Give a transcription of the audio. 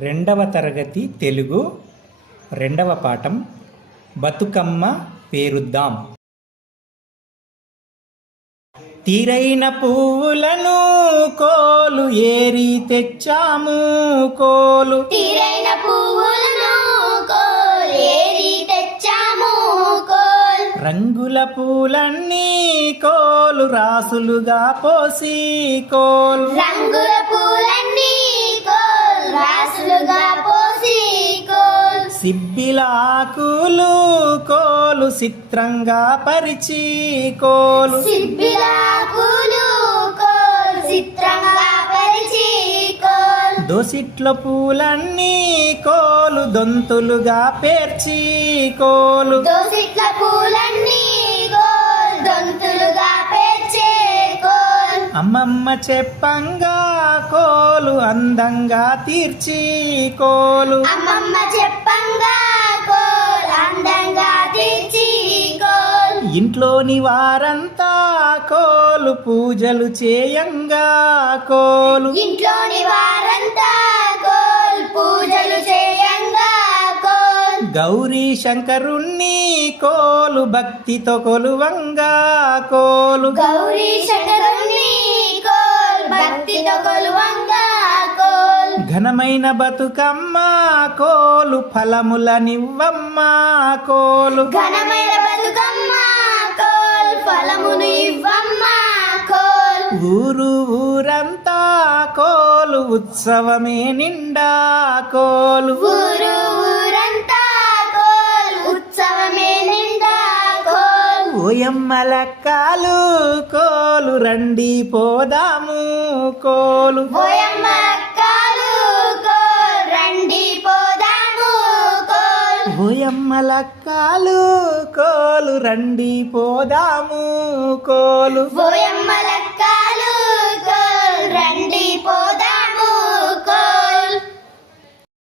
రెండవ తరగతి తెలుగు రెండవ పాఠం బతుకమ్మ పేరుద్దాం. తీరైన పువ్వులను కోలు ఏరి తెచ్చాము కోలు. తీరైన పువ్వులను కోలు ఏరి తెచ్చాము కోలు. రంగుల పూలన్నీ కోలు రాసులుగా పోసి కోలు. రంగుల పూలన్నీ కోలు రాసులుగా పోసి కోలు. సిబ్బిల ఆకులు కోలు చిత్రంగా పరిచి కోలు. సిబ్బిలాకులు కోలు చిత్రంగా పరిచి కోలు. దోసిట్ల పూలన్నీ కోలు దొంతులుగా పేర్చి కోలు. దోసిట్ల పూలన్నీ కోలు దొంతులుగా పేర్చే కోలు. అమ్మమ్మ చెప్పంగా కోలు అందంగా తీర్చి కోలు. అమ్మమ్మ చెప్పంగా కోలు అందంగా తీర్చి కోలు. ఇంట్లోని వారంతా కోలు పూజలు చేయంగా కోలు. ఇంట్లోని వారంతా కోలు పూజలు చేయంగా కోలు. గౌరీ శంకరుణ్ణి కోలు భక్తితో కొలువంగా కోలు. గౌరీ శంకరుణ్ణి కోలు భక్తితో కొలువంగా కోలు. ఘనమైన బతుకమ్మ కోలు ఫలములనివ్వమ్మ కోలు. ఘనమైన బతుకమ్మ కోలు ఫలమును ఇవ్వమ్మ కోలు. ఊరు ఊరంతా కోలు ఉత్సవమే నిండా కోలు. ఊరు ఊరంతా కోలు ఉత్సవమే నిండా కోలు. ఓయమ్మలక్కాలు కోలు రండి పోదాము కోలు. ఓయమ్మ అక్కలు కోలు రండి పోదాము కోలు. ఓయమ్మలక్కాలు కోలు రండి పోదాము కోలు. ఓయమ్మ లక్క